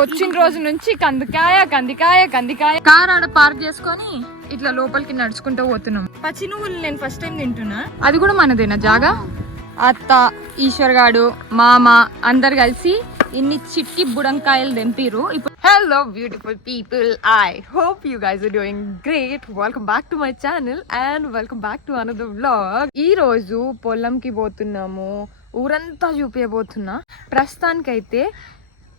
వచ్చిన రోజు నుంచి కందికాయ కందికాయ కందికాయ. కార్ ఆడ పార్క్ చేసుకొని ఇట్లా లోపలికి నడుచుకుంటూ పోతున్నాం. పచ్చి నువ్వులు నేను ఫస్ట్ టైం తింటున్నా. అది కూడా మనదేనా జాగా? అత్త, ఈశ్వర్ గాడు, మామ అందరు కలిసి ఇన్ని చిట్టి బుడంకాయలు తెంపిరు. ఇప్పుడు hello beautiful people, I hope you guys are doing great. Welcome back to my channel and welcome back to another vlog. ఈ రోజు పొలంకి పోతున్నాము, ఊరంతా చూపించబోతున్నా. ప్రస్తుతానికైతే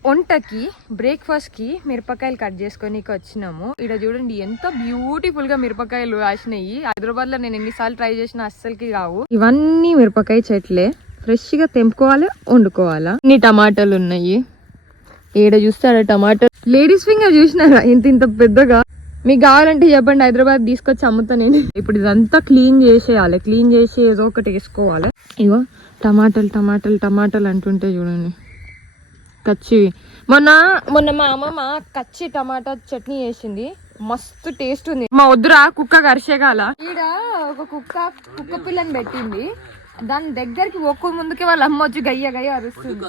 వంటకి బ్రేక్ఫాస్ట్ కి మిరపకాయలు కట్ చేసుకొని వచ్చినాము. ఇక్కడ చూడండి ఎంత బ్యూటిఫుల్ గా మిరపకాయలు కాసినాయి. హైదరాబాద్ లో నేను ఎన్నిసార్లు ట్రై చేసిన అస్సలకి కావు. ఇవన్నీ మిరపకాయ చెట్లే, ఫ్రెష్ గా తెంపుకోవాలి, వండుకోవాలా. ఇన్ని టమాటాలు ఉన్నాయి. ఏడ చూస్తారా టమాటా. లేడీస్ ఫింగర్ చూసినారా ఇంత ఇంత పెద్దగా. మీకు కావాలంటే చెప్పండి, హైదరాబాద్ తీసుకొచ్చి అమ్ముతా నేను. ఇప్పుడు ఇదంతా క్లీన్ చేసేయాలి. క్లీన్ చేసి ఏదో ఒకటి వేసుకోవాలి. ఇగో టమాటాలు టమాటాలు టమాటాలు అంటుంటే చూడండి కచ్చి. మొన్న మా అమ్మమ్మ కచ్చి టమాటా చట్నీ చేసింది, మస్తు టేస్ట్ ఉంది. మా వద్దురా కుక్క కరిసేగాల. ఈడ ఒక కుక్క పిల్లని పెట్టింది, దాని దగ్గరికి ఒక్క ముందుకే వాళ్ళ అమ్మ వచ్చి గయ్య గయ్య అరుస్తుంది.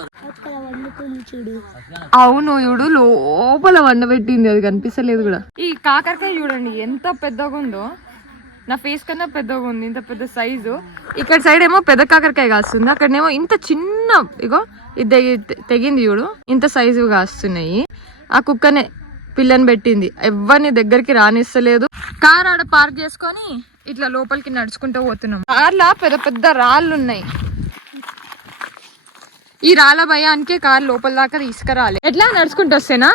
అవును చూడు, లోపల వండబెట్టింది, అది కనిపిస్తలేదు కూడా. ఈ కాకరకాయ చూడండి ఎంత పెద్దగా ఉందో, నా ఫేస్ కన్నా పెద్దగా ఉంది, ఇంత పెద్ద సైజు. ఇక్కడ సైడ్ ఏమో పెద్ద కాకరకాయ కాస్తుంది, అక్కడనేమో ఇంత చిన్న, ఇగో ఇది తెగింది చూడు, ఇంత సైజు కాస్తున్నాయి. ఆ కుక్కనే పిల్లని పెట్టింది, ఎవరిని దగ్గరికి రానిస్తలేదు. కార్ ఆడ పార్క్ చేసుకొని ఇట్లా లోపలికి నడుచుకుంటూ పోతున్నాం. కార్లా పెద్ద పెద్ద రాళ్ళు ఉన్నాయి. ఈ రాళ్ళ భయానికే కార్ లోపల దాకా తీసుకురాలి. ఎట్లా నడుచుకుంటూ వస్తేనా,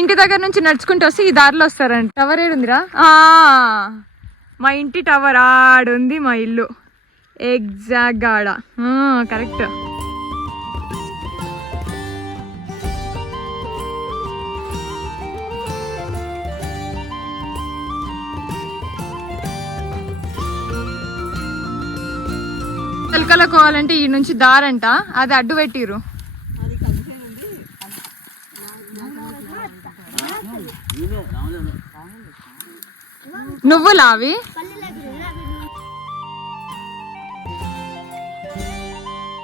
ఇంటి దగ్గర నుంచి నడుచుకుంటూ వస్తే ఈ దారిలో వస్తారంట. టవర్ ఏడుందిరా? మా ఇంటి టవర్ ఆడుంది, మా ఇల్లు ఎగ్జాక్ట్ ఆడ. కరెక్ట్. చిలకలకోవాలంటే ఈ నుంచి దారంట, అది అడ్డు పెట్టిరు. నువ్వులా అవి?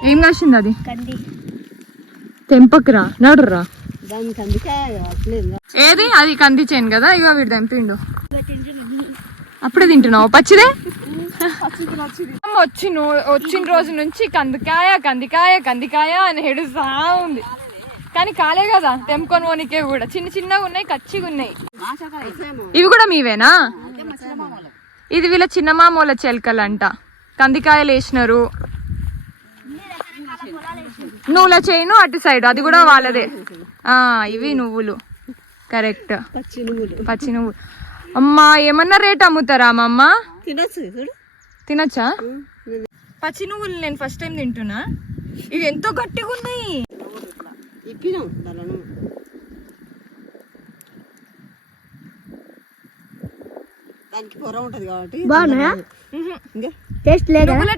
ఏం కాసింది అది? తెంపకురా, నడురా. ఏది అది? కంది చేను కదా, ఇగో వీడు తెంపిండు. అప్పుడే తింటున్నావు పచ్చిదే? వచ్చిన రోజు నుంచి కందికాయ కందికాయ కందికాయ అని హెడుస్తా ఉంది, కానీ కాలే కదా తెంపుకొని పోనీకే. కూడా చిన్న చిన్నగా ఉన్నాయి, కచ్చిగా ఉన్నాయి. ఇవి కూడా మీవేనా? ఇది వీళ్ళ చిన్న మామూల చెలకలంట. కందికాయలు వేసినారు. నువ్వుల చేను అటు సైడ్, అది కూడా వాళ్ళదే. ఇవి నువ్వులు, కరెక్ట్, పచ్చి నువ్వులు. అమ్మా ఏమన్నా రేట్ అమ్ముతారా అమ్మమ్మ? తినచ్చా? పచ్చి నువ్వులు నేను ఫస్ట్ టైం తింటున్నా. ఇవి ఎంతో గట్టిగా ఉన్నాయి.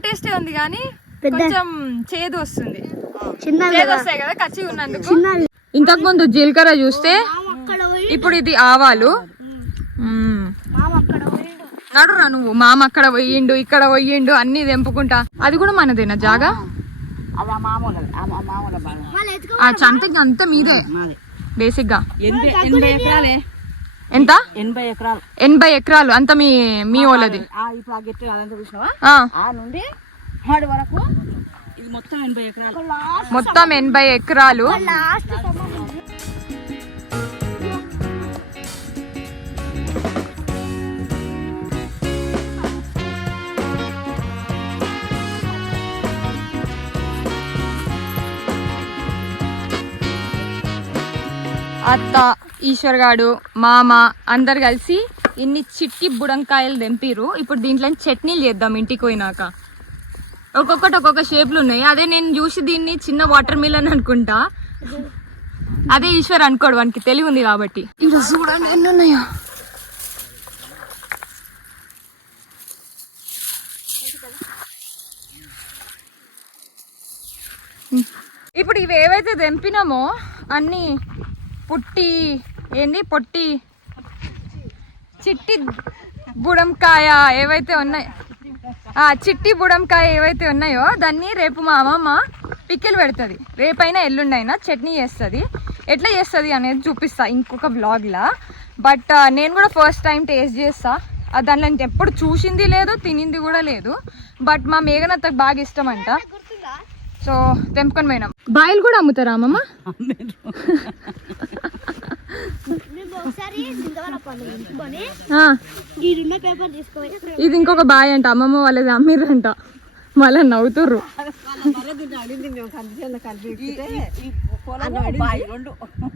టేస్టే ఉంది కానీ కొంచెం చేదు వస్తుంది. చేదు వస్తాయి కదా కచ్చి ఉన్నందుకు. ఇంతకు ముందు జీలకర్ర చూస్తే, ఇప్పుడు ఇది ఆవాలు. నడురా నువ్వు. మామ అక్కడ పోయిండు, ఇక్కడ పోయిండు, అన్ని తెంపుకుంటా. అది కూడా మనదేనా జాగా? చంతకి అంతా మీదే బేసిక్ గా. ఎంత? 80 ఎకరాలు అంతా మీ వాళ్ళది. మొత్తం 80 ఎకరాలు. అత్త, ఈశ్వర్ గాడు, మామ అందరు కలిసి ఇన్ని చిట్టి బుడంకాయలు తెంపిరు. ఇప్పుడు దీంట్లో చట్నీలు చేద్దాం ఇంటికి పోయినాక. ఒక్కొక్కటి ఒక్కొక్క షేప్లు ఉన్నాయి. అదే నేను చూసి దీన్ని చిన్న వాటర్ మిలన్ అనుకుంటా, అదే ఈశ్వర్ అనుకోడు, వానికి తెలివి ఉంది కాబట్టి. ఇక్కడ చూడండి ఎన్ని ఉన్నాయో. ఇప్పుడు ఇవి ఏవైతే తెంపినామో అన్ని పొట్టి చిట్టి బుడంకాయ ఏవైతే ఉన్నాయో, చిట్టి బుడంకాయ ఏవైతే ఉన్నాయో దాన్ని రేపు మా అమ్మమ్మ పిక్కిలు పెడుతుంది. రేపైనా ఎల్లుండైనా చట్నీ చేస్తుంది. ఎట్లా చేస్తుంది అనేది చూపిస్తా ఇంకొక వ్లాగ్లా. బట్ నేను కూడా ఫస్ట్ టైం టేస్ట్ చేస్తా. దానిలో ఎప్పుడు చూసింది లేదు, తినింది కూడా లేదు. బట్ మా మేఘనత్తకు బాగా ఇష్టం అంట, సో తెంపుకొని పోయినాం. బాయిలు కూడా అమ్ముతారా అమ్మమ్మ? ఇది ఇంకొక బాయ్ అంట, అమ్మమ్మ వాళ్ళది అమ్మిర్రంట. మళ్ళీ నవ్వుతుర్రు.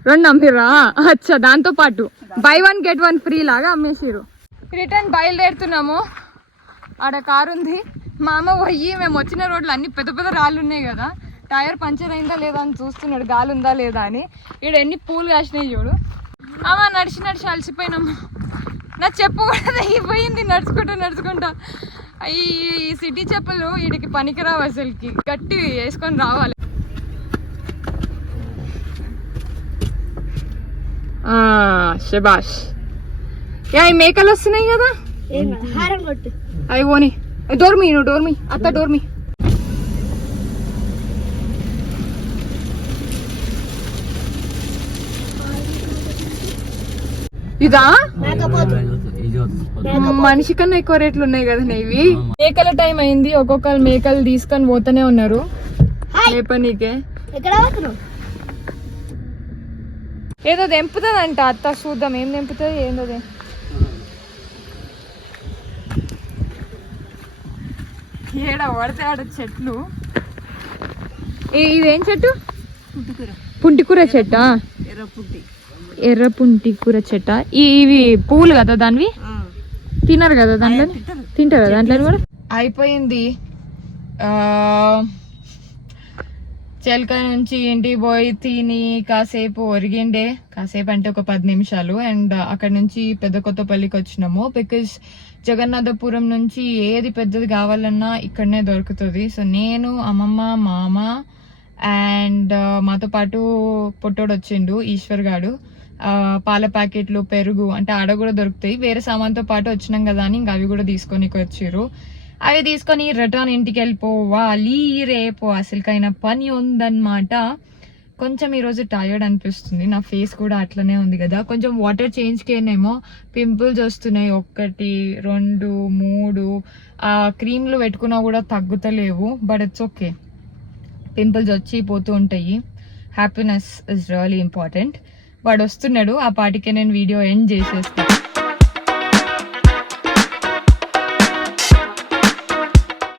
రెండు అమ్మిర్రా? అచ్చా, దాంతో పాటు బై 1 get 1 ఫ్రీ లాగా అమ్మేసిరు. రిటర్న్ బయలుదేరుతున్నాము. ఆడ కారు ఉంది. మా అమ్మ పోయి మేము వచ్చిన రోడ్లు అన్ని పెద్ద పెద్ద రాళ్ళు ఉన్నాయి కదా, టైర్ పంచర్ అయిందా లేదా అని చూస్తున్నాడు, గాలి ఉందా లేదా అని. ఇక్కడ ఎన్ని పూలు కాసినాయి చూడు. అమ్మ నడిచి నడిచి అలసిపోయినాము. నా చెప్పు కూడా అయిపోయింది నడుచుకుంటా. ఈ సిటీ చెప్పులు వీడికి పనికిరావు అసలుకి, గట్టి వేసుకొని రావాలి. శబాష్. ఈ మేకలు వస్తున్నాయి కదా, అవి పోనీ. డోర్మి అత్త డోర్మి. ఇదా మనిషి కన్నా ఎక్కువ రేట్లు ఉన్నాయి కదా ఇవి. మేకల టైం అయింది, ఒక్కొక్కరు మేకలు తీసుకొని పోతూనే ఉన్నారు లేపనీకే. ఏదో తెంపుతుందంట అత్త, చూద్దాం ఏం తెంపుతుంది ఏందది. ఏడ పడితే ఆడ చెట్లు. ఇదేం చెట్టు? పుంటికూర చెట్టా? ఎర్ర పుంటికూర చెట్ట. ఇవి పువ్వులు కదా దానివి? తినరు కదా దాంట్లో? తింటారా దాంట్లో కూడా? అయిపోయింది. చెలక నుంచి ఇంటికి పోయి తిని కాసేపు ఒరిగిండే. కాసేపు అంటే ఒక 10 నిమిషాలు. అండ్ అక్కడ నుంచి పెద్ద కొత్తపల్లికి వచ్చినాము. బికాజ్ జగన్నాథపురం నుంచి ఏది పెద్దది కావాలన్నా ఇక్కడనే దొరుకుతుంది. సో నేను, అమ్మమ్మ, మామ అండ్ మాతో పాటు పొట్టోడు వచ్చిండు, ఈశ్వర్ గాడు. పాల ప్యాకెట్లు, పెరుగు అంటే ఆడ కూడా దొరుకుతాయి. వేరే సామాన్తో పాటు వచ్చినాం కదా అని ఇంకా అవి కూడా తీసుకొని వచ్చారు. అవి తీసుకొని రిటర్న్ ఇంటికి వెళ్ళిపోవాలి రేపు. అసలుకైనా పని ఉందన్నమాట. కొంచెం ఈరోజు టైర్డ్ అనిపిస్తుంది. నా ఫేస్ కూడా అట్లనే ఉంది కదా. కొంచెం వాటర్ చేంజ్కేనేమో పింపుల్స్ వస్తున్నాయి. 1, 2, 3 క్రీమ్లు పెట్టుకున్నా కూడా తగ్గుతలేవు. బట్ ఇట్స్ ఓకే, పింపుల్స్ వచ్చి పోతూ ఉంటాయి. Happiness is really important. వాడు వస్తున్నాడు, ఆ పాటికే నేను వీడియో ఎండ్ చేసేస్తాను.